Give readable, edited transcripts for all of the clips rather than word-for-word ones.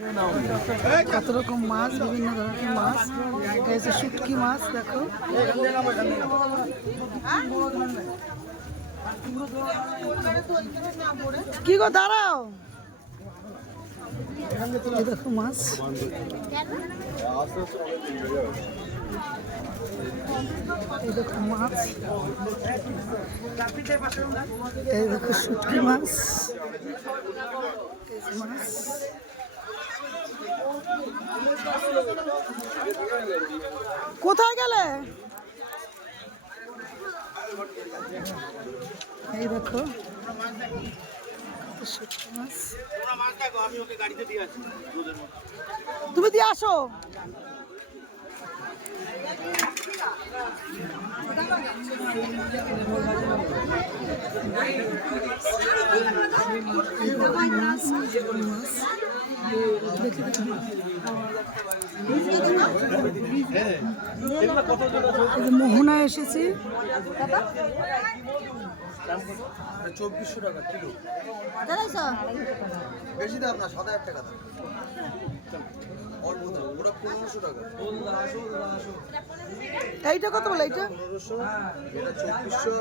কত রকম মাছ, বিভিন্ন ধরনের মাছ। এটা হচ্ছে শুটকি মাছ, দেখো। কি গো, দাঁড়াও। এই দেখো মাছ, এই দেখো মাছ, এই দেখো শুটকি মাছ, মাছ। কোথায় গেলে? এই দেখো শুটকি মাছ। তুমি দিয়ে আসো। মোহনায় এসেছি। 2400 টাকা কিলো। বেশি দাম না, 7000 টাকা দাম। অল্প দাম, ওটা 1500 টাকা। এইটা কত বলে? এইটা 1500, এটা 2400,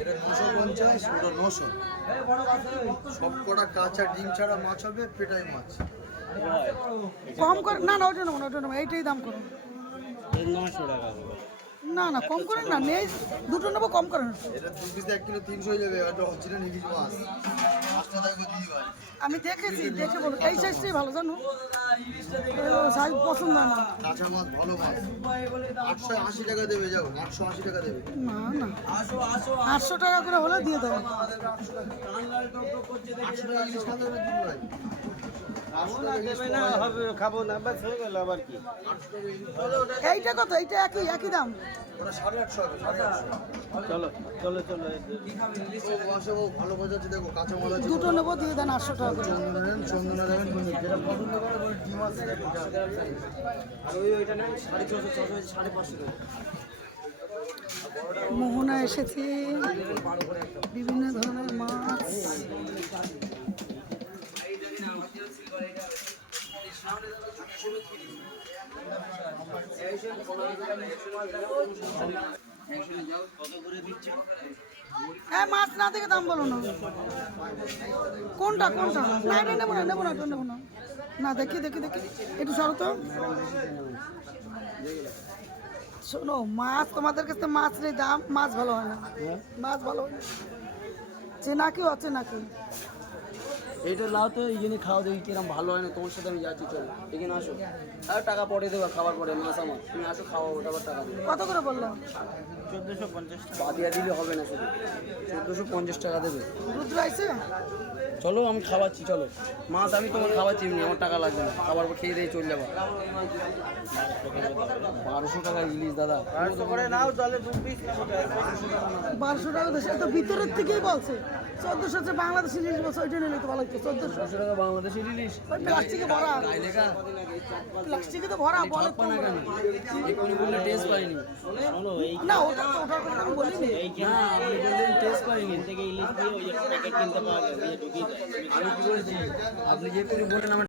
এটা 950, ওটা 900। সব কটা কাঁচা ডিম ছাড়া মাছ হবে, পেটাই মাছ। কম করে না, না ওটা নেবো না, ওটা নেবো, এইটাই দাম করো। 900 টাকা। না না, কম করেন না, নেই দুটো নেবো, কম করেন। এটা 2 পিস 1 কিলো 300 হয়ে যাবে। এটা হচ্ছে না নিগিজ মাছ। 5 টাকা করে দিয়ে ভাই। আমি দেখেছি, দেখে বলো। এই সাইজটাই ভালো, জানো, সাইজ পছন্দ হয় না। কাঁচা মাছ, ভালো মাছ। 880 টাকা দেবে, যাও 880 টাকা দেবে। না না, 800 টাকা করে হলে দিয়ে দাও। 800 টাকা ইলিশ খাওয়া যাবে দিন ভাই। এইটা কত? এইটা একই একই দাম। ওটা 850 হবে, 850। চলো চলো চলো। ভালো বোঝাচ্ছে, দেখো কাঁচা মাল আছে। দুটো নেবো, দিয়ে দেন 800 টাকা করে। চন্দনা দেবেন, যেটা পছন্দ করে বলে ডিম আছে দেখো। আর ওইটা নেন 450 600 550 টাকা। মোহনা এসেছি, বিভিন্ন ধরনের মাছ। হ্যাঁ, মাছ না দেখে দাম বলো না। কোনটা কোনটা? না এটা নেবো না, নেবো না, এটা নেবো না। না, দেখি দেখি দেখি, একটু সরো তো। শোনো, মাছ তোমাদের কাছে মাছ নেই, দাম মাছ ভালো হয় না, মাছ ভালো হয় না। চেনা কি অচেনা কি? এইটা লাও তো, এই জন্য খাওয়া দেখি কিরম ভালো হয় না। তোমার সাথে আমি যাচ্ছি, চলো এখানে আসো। আর টাকা পরে দেবো, খাবার পরে মাছ আমার। তুমি আসো, খাওয়া, ওটা আবার টাকা দেবো। কত করে বললো? 1450 টাকা। বাদিয়া দিলে হবে না, শুধু 1450 টাকা দেবে। রুদ্র আইছে? চলো আমি খাওয়াচ্ছি, চলো। মাছ আমি তোমার খাওয়াচ্ছি, এমনি আমার টাকা লাগবে না। খাবার পর খেয়ে দিয়ে চলে যাবো। 1200 টাকা ইলিশ দাদা। 1200 করে নাও, তাহলে 1200 টাকা দেশে তো ভিতরের থেকেই বলছে। 1400 হচ্ছে বাংলাদেশি ইলিশ বলছে, ওইটা নিলে তো ভালো হতো। 1400 টাকা বাংলাদেশের ইলিশ। প্লাস্টিকে ভরা, লেখা প্লাস্টিকে তো ভরা, বলে তো না কেন? এখনই বললে টেস্ট পাইনি। না, ওটা তো ওটার কথা আমি বলিনি। না, আপনি বললেন টেস্ট পাইনি। থেকে ইলিশ দিয়ে ওই যে প্যাকেট কিনতে পাওয়া যায়, ঢুকিয়ে দেয়। আমি কি বলেছি? আপনি যে বললেন আমার